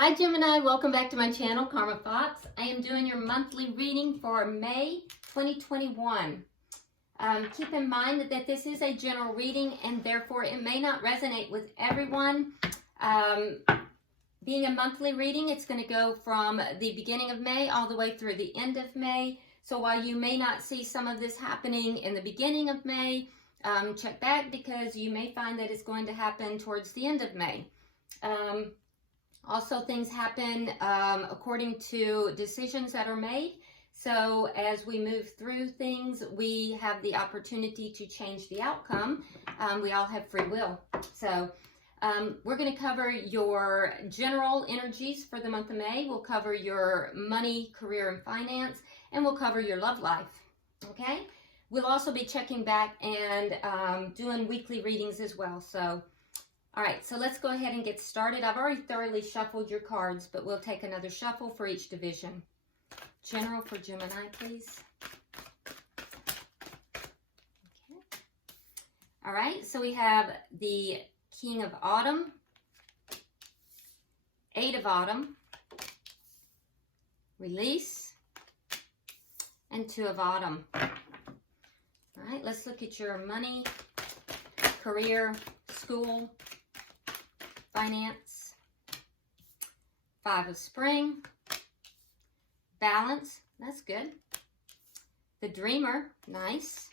Hi Gemini, welcome back to my channel, Karma Thoughts. I am doing your monthly reading for May 2021. Keep in mind that this is a general reading and therefore it may not resonate with everyone. Being a monthly reading, it's going to go from the beginning of May all the way through the end of May. So while you may not see some of this happening in the beginning of May, check back because you may find that it's going to happen towards the end of May. Also, things happen according to decisions that are made. So as we move through things, we have the opportunity to change the outcome. We all have free will. So we're going to cover your general energies for the month of May. We'll cover your money, career, and finance, and we'll cover your love life. Okay? We'll also be checking back and doing weekly readings as well. So all right, so let's go ahead and get started. I've already thoroughly shuffled your cards, but we'll take another shuffle for each division. General for Gemini, please. Okay. All right, so we have the King of Autumn, Eight of Autumn, Release, and Two of Autumn. All right, let's look at your money, career, school, finance, Five of Spring, Balance, that's good, the Dreamer, nice,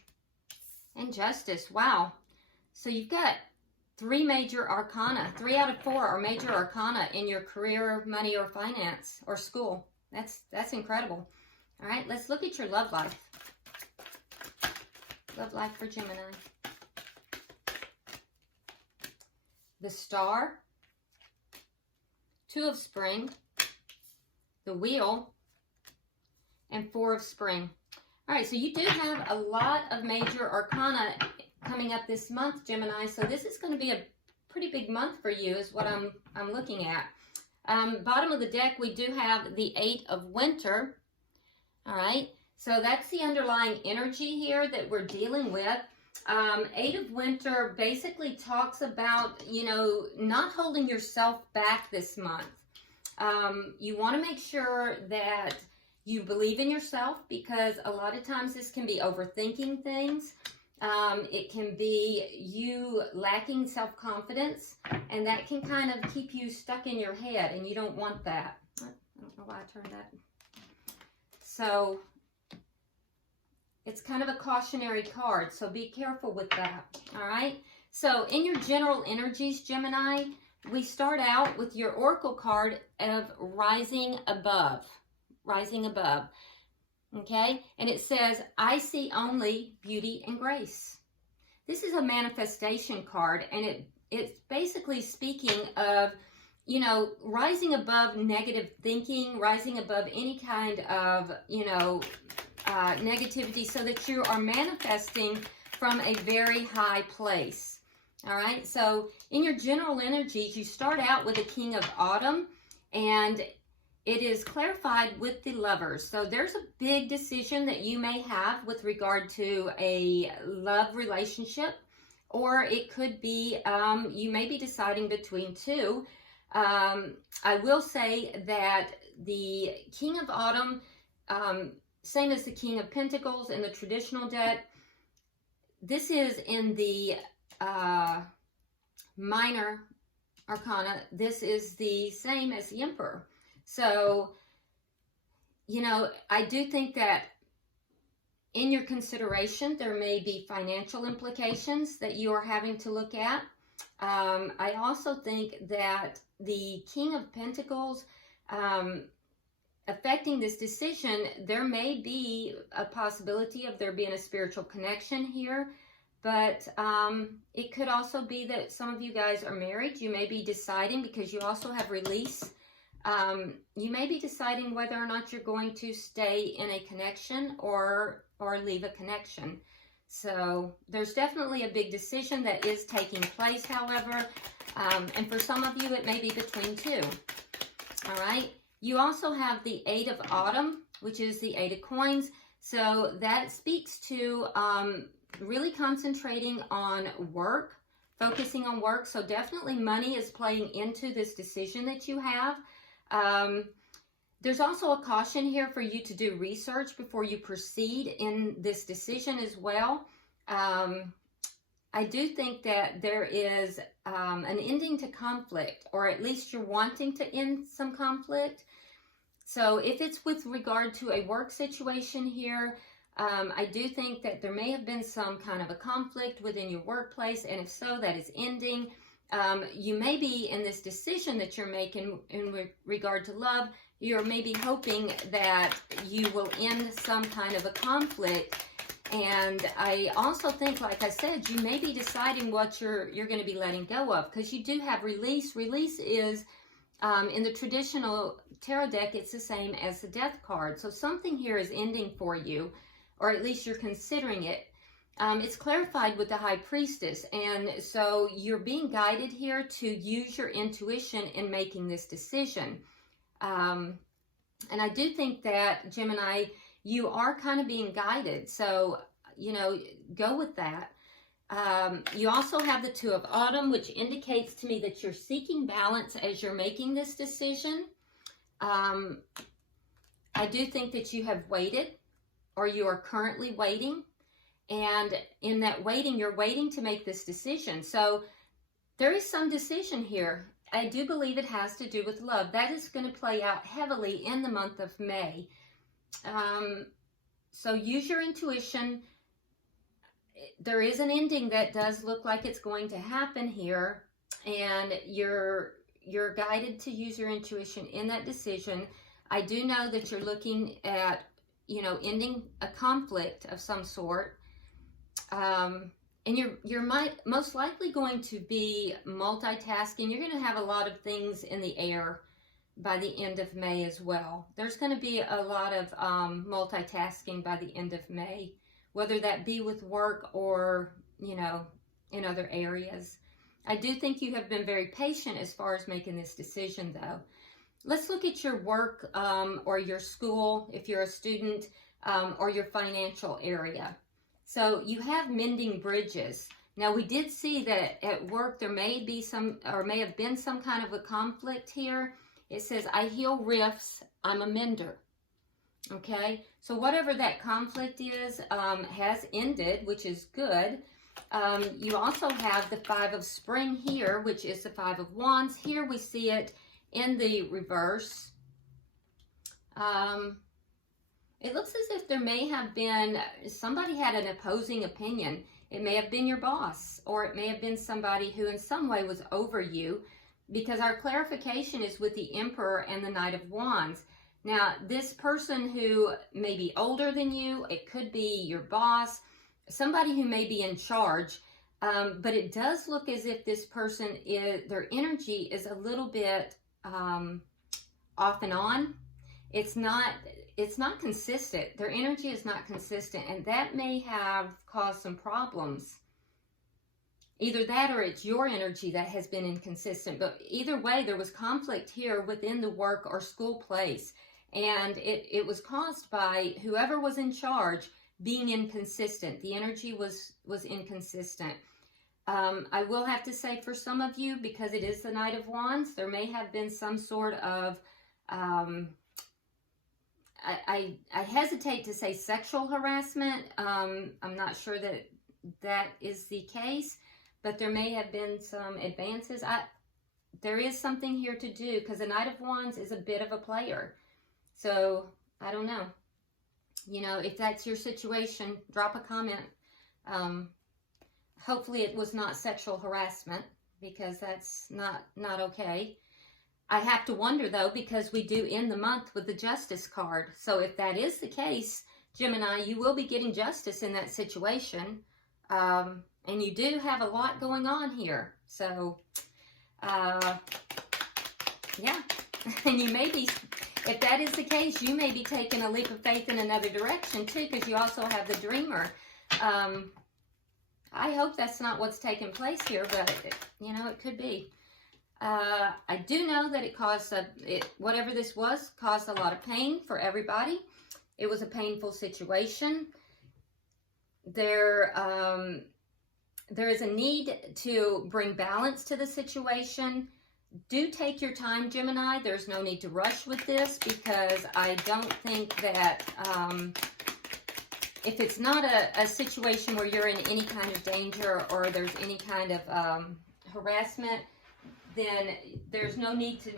and Justice, wow. So you've got three major arcana. 3 out of 4 are major arcana in your career, money, or finance, or school. That's incredible. All right, let's look at your love life. Love life for Gemini. The Star, Two of Spring, the Wheel, and Four of Spring. All right, so you do have a lot of major arcana coming up this month, Gemini. So this is going to be a pretty big month for you is what I'm looking at. Bottom of the deck, we do have the Eight of Winter. All right, so that's the underlying energy here that we're dealing with. Eight of Winter basically talks about, not holding yourself back this month. You want to make sure that you believe in yourself because a lot of times this can be overthinking things. It can be you lacking self-confidence, and that can kind of keep you stuck in your head, and you don't want that. I don't know why I turned that. So it's kind of a cautionary card, so be careful with that, all right? So in your general energies, Gemini, we start out with your oracle card of rising above, okay? And it says, I see only beauty and grace. This is a manifestation card, and it's basically speaking of, rising above negative thinking, rising above any kind of, negativity, so that you are manifesting from a very high place. All right, so in your general energies, you start out with a King of Autumn, and it is clarified with the Lovers. So there's a big decision that you may have with regard to a love relationship, or it could be you may be deciding between two. I will say that the King of Autumn, same as the King of Pentacles in the traditional deck, this is in the minor arcana. This is the same as the Emperor. So, I do think that in your consideration, there may be financial implications that you are having to look at. I also think that the King of Pentacles, affecting this decision, there may be a possibility of there being a spiritual connection here, but it could also be that some of you guys are married. You may be deciding, because you also have Release, you may be deciding whether or not you're going to stay in a connection or leave a connection. So there's definitely a big decision that is taking place, however, and for some of you it may be between two. All right. You also have the Eight of Autumn, which is the Eight of Coins. So that speaks to really concentrating on work, focusing on work. So definitely money is playing into this decision that you have. There's also a caution here for you to do research before you proceed in this decision as well. I do think that there is an ending to conflict, or at least you're wanting to end some conflict. So if it's with regard to a work situation here, I do think that there may have been some kind of a conflict within your workplace, and if so, that is ending. You may be in this decision that you're making in regard to love, you're maybe hoping that you will end some kind of a conflict. And I also think, like I said, you may be deciding what you're going to be letting go of, because you do have release. Release is, in the traditional tarot deck, it's the same as the death card. So something here is ending for you, or at least you're considering it. It's clarified with the High Priestess, and so you're being guided here to use your intuition in making this decision. And I do think that, Gemini, you are kind of being guided, so, you know, go with that. You also have the Two of Autumn, which indicates to me that you're seeking balance as you're making this decision. I do think that you have waited, or you are currently waiting. And in that waiting, you're waiting to make this decision. So there is some decision here. I do believe it has to do with love. That is going to play out heavily in the month of May. So use your intuition. There is an ending that does look like it's going to happen here, and you're guided to use your intuition in that decision. I do know that you're looking at, you know, ending a conflict of some sort. And you're most likely going to be multitasking. You're going to have a lot of things in the air by the end of May as well. There's going to be a lot of multitasking by the end of May, whether that be with work or, you know, in other areas. I do think you have been very patient as far as making this decision, though. Let's look at your work or your school, if you're a student, or your financial area. So you have mending bridges. Now, we did see that at work there may be some, or may have been some kind of a conflict here. It says, I heal rifts, I'm a mender. Okay, so whatever that conflict is has ended, which is good. You also have the Five of Spring here, which is the Five of Wands. Here we see it in the reverse. It looks as if there may have been, somebody had an opposing opinion. It may have been your boss, or it may have been somebody who in some way was over you, because our clarification is with the Emperor and the Knight of Wands. Now, this person who may be older than you, it could be your boss, somebody who may be in charge, but it does look as if this person is, their energy is a little bit off and on. It's not consistent. Their energy is not consistent, and that may have caused some problems. Either that or it's your energy that has been inconsistent. But either way, there was conflict here within the work or school place, and it was caused by whoever was in charge being inconsistent. The energy was inconsistent. I will have to say, for some of you, because it is the Knight of Wands, there may have been some sort of I hesitate to say sexual harassment. I'm not sure that that is the case, but there may have been some advances. There is something here to do, because the Knight of Wands is a bit of a player. So, I don't know. You know, if that's your situation, drop a comment. Hopefully it was not sexual harassment, because that's not okay. I have to wonder, though, because we do end the month with the Justice card. So if that is the case, Gemini, you will be getting justice in that situation. And you do have a lot going on here. So, yeah. And you may be, if that is the case, you may be taking a leap of faith in another direction, too, because you also have the Dreamer. I hope that's not what's taking place here, but, you know, it could be. I do know that it caused, whatever this was, caused a lot of pain for everybody. It was a painful situation. There is a need to bring balance to the situation. do take your time, Gemini. There's no need to rush with this, because I don't think that if it's not a situation where you're in any kind of danger or there's any kind of harassment, then there's no need to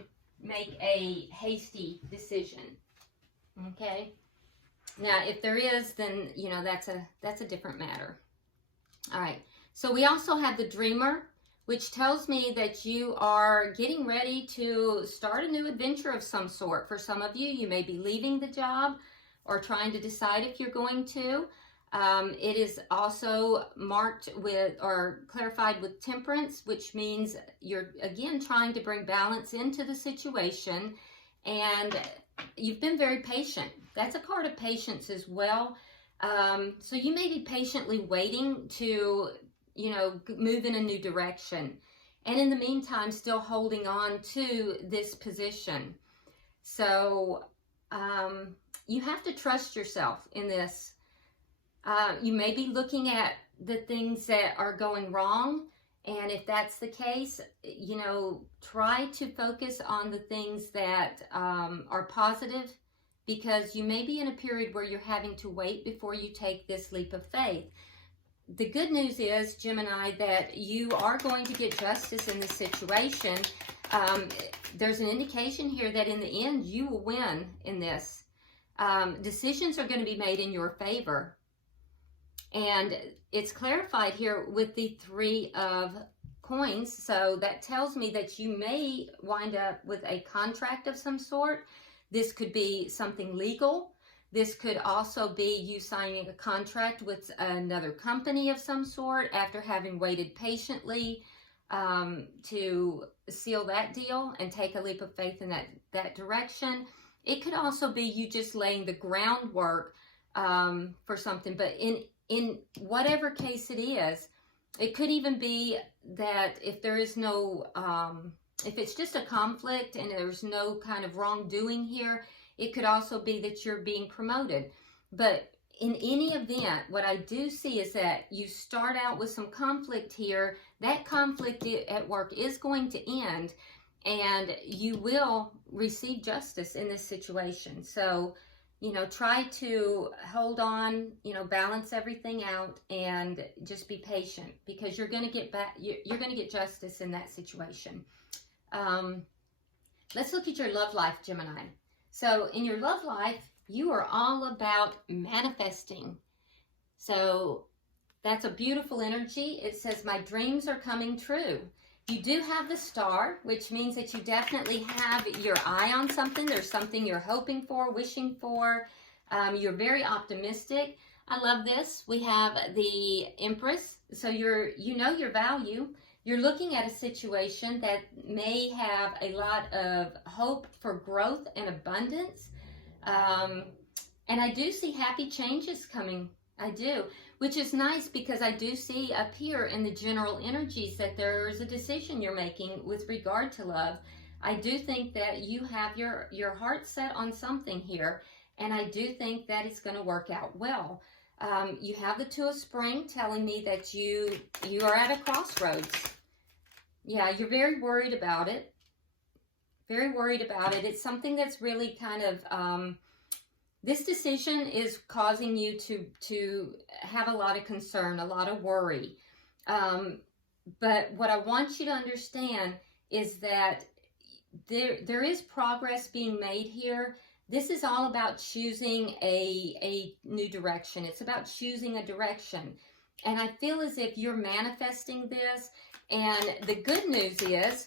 make a hasty decision. Okay? Now, if there is, then, you know, that's a different matter. All right. So we also have the Dreamer, which tells me that you are getting ready to start a new adventure of some sort. For some of you, you may be leaving the job or trying to decide if you're going to. It is also marked with or clarified with Temperance, which means you're, again, trying to bring balance into the situation, and you've been very patient. That's a card of patience as well. So you may be patiently waiting to, you know, move in a new direction. And in the meantime, still holding on to this position. So you have to trust yourself in this. You may be looking at the things that are going wrong. And if that's the case, you know, try to focus on the things that are positive, because you may be in a period where you're having to wait before you take this leap of faith. The good news is, Gemini, that you are going to get justice in this situation. There's an indication here that in the end, you will win in this. Decisions are going to be made in your favor. And it's clarified here with the Three of Coins. So that tells me that you may wind up with a contract of some sort. This could be something legal. This could also be you signing a contract with another company of some sort after having waited patiently to seal that deal and take a leap of faith in that direction. It could also be you just laying the groundwork for something. But in whatever case it is, it could even be that if there is no, if it's just a conflict and there's no kind of wrongdoing here, it could also be that you're being promoted. But in any event, what I do see is that you start out with some conflict here. That conflict at work is going to end, and you will receive justice in this situation. So, you know, try to hold on, you know, balance everything out and just be patient, because you're going to get back, you're going to get justice in that situation. Let's look at your love life, Gemini. So in your love life, you are all about manifesting. So that's a beautiful energy. It says, my dreams are coming true. You do have the Star, which means that you definitely have your eye on something. There's something you're hoping for, wishing for. You're very optimistic. I love this. We have the Empress. So you know your value. You're looking at a situation that may have a lot of hope for growth and abundance. And I do see happy changes coming. I do, which is nice, because I do see up here in the general energies that there's a decision you're making with regard to love. I do think that you have your heart set on something here, and I do think that it's going to work out well. You have the Two of Spring telling me that you are at a crossroads. Yeah, you're very worried about it. Very worried about it. It's something that's really kind of, this decision is causing you to have a lot of concern, a lot of worry. But what I want you to understand is that there is progress being made here. This is all about choosing a new direction. It's about choosing a direction. And I feel as if you're manifesting this. And the good news is,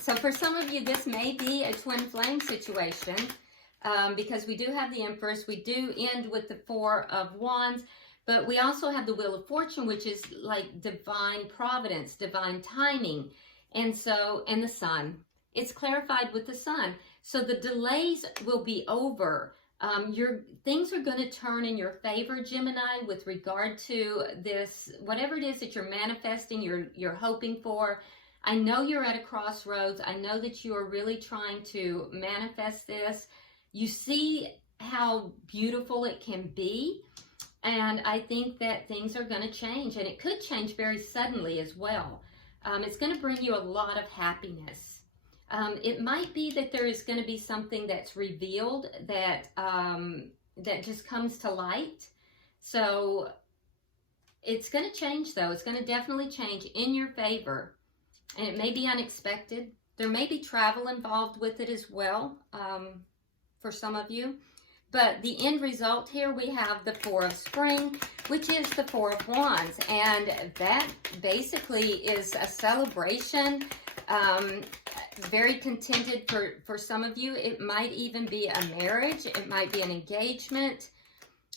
so for some of you, this may be a twin flame situation, because we do have the Empress. We do end with the Four of Wands, but we also have the Wheel of Fortune, which is like divine providence, divine timing. And the Sun. It's clarified with the Sun. So the delays will be over. Things are going to turn in your favor, Gemini, with regard to this, whatever it is that you're manifesting, you're hoping for. I know you're at a crossroads. I know that you are really trying to manifest this. You see how beautiful it can be. And I think that things are going to change, and it could change very suddenly as well. It's going to bring you a lot of happiness. It might be that there is going to be something that's revealed that that just comes to light. So it's going to change, though. It's going to definitely change in your favor. And it may be unexpected. There may be travel involved with it as well, for some of you. But the end result here, we have the Four of Spring, which is the Four of Wands. And that basically is a celebration, very contented for some of you. It might even be a marriage. It might be an engagement.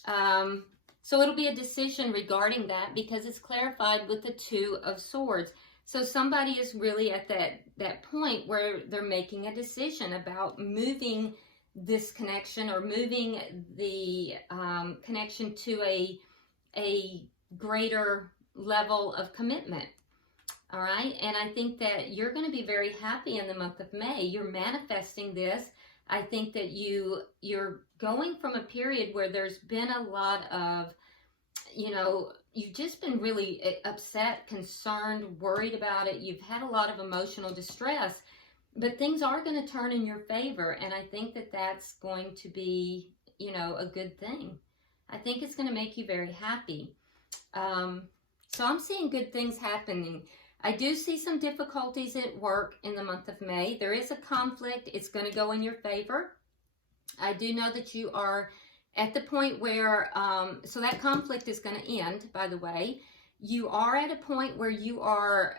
So it'll be a decision regarding that because it's clarified with the Two of Swords. So somebody is really at that point where they're making a decision about moving this connection or moving the connection to a greater level of commitment. All right. And I think that you're going to be very happy in the month of May. You're manifesting this. I think that you're going from a period where there's been a lot of, you've just been really upset, concerned, worried about it. You've had a lot of emotional distress. But things are going to turn in your favor, and I think that that's going to be, a good thing. I think it's going to make you very happy. So I'm seeing good things happening. I do see some difficulties at work in the month of May. There is a conflict. It's going to go in your favor. I do know that you are at the point where, so that conflict is going to end, by the way. You are at a point where you are...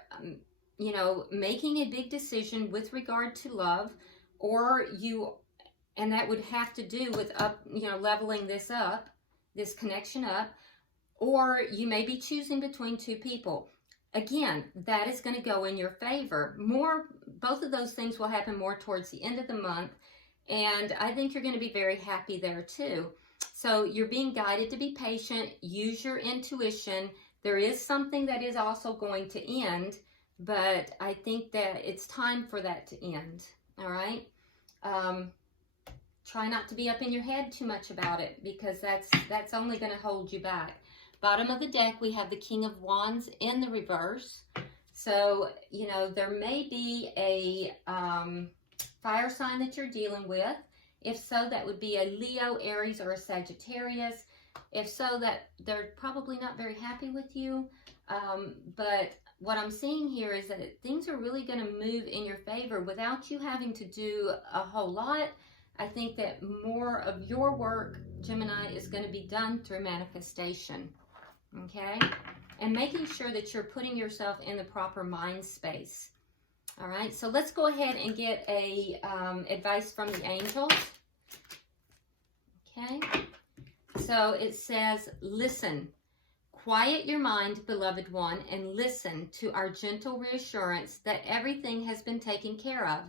making a big decision with regard to love, and that would have to do with leveling this connection up, or you may be choosing between two people. Again, that is going to go in your favor. Both of those things will happen more towards the end of the month, and I think you're going to be very happy there too. So you're being guided to be patient, use your intuition. There is something that is also going to end, but I think that it's time for that to end, all right? Try not to be up in your head too much about it because that's only going to hold you back. Bottom of the deck, we have the King of Wands in the reverse. So, there may be a fire sign that you're dealing with. If so, that would be a Leo, Aries, or a Sagittarius. If so, that they're probably not very happy with you, but what I'm seeing here is that things are really going to move in your favor without you having to do a whole lot. I think that more of your work, Gemini, is going to be done through manifestation, okay? And making sure that you're putting yourself in the proper mind space. All right, so let's go ahead and get a advice from the angels. Okay, so it says, listen. Quiet your mind, beloved one, and listen to our gentle reassurance that everything has been taken care of.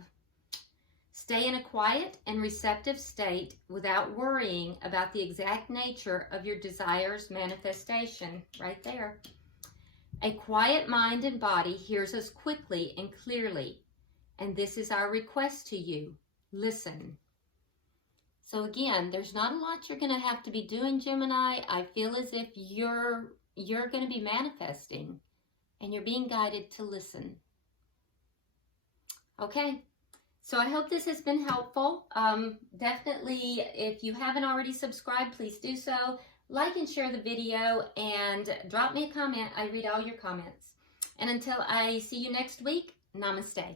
Stay in a quiet and receptive state without worrying about the exact nature of your desire's manifestation. Right there. A quiet mind and body hears us quickly and clearly, and this is our request to you. Listen. So again, there's not a lot you're going to have to be doing, Gemini. I feel as if you're going to be manifesting and you're being guided to listen. Okay, so I hope this has been helpful. Definitely, if you haven't already subscribed, please do so. Like and share the video and drop me a comment. I read all your comments. And until I see you next week, namaste.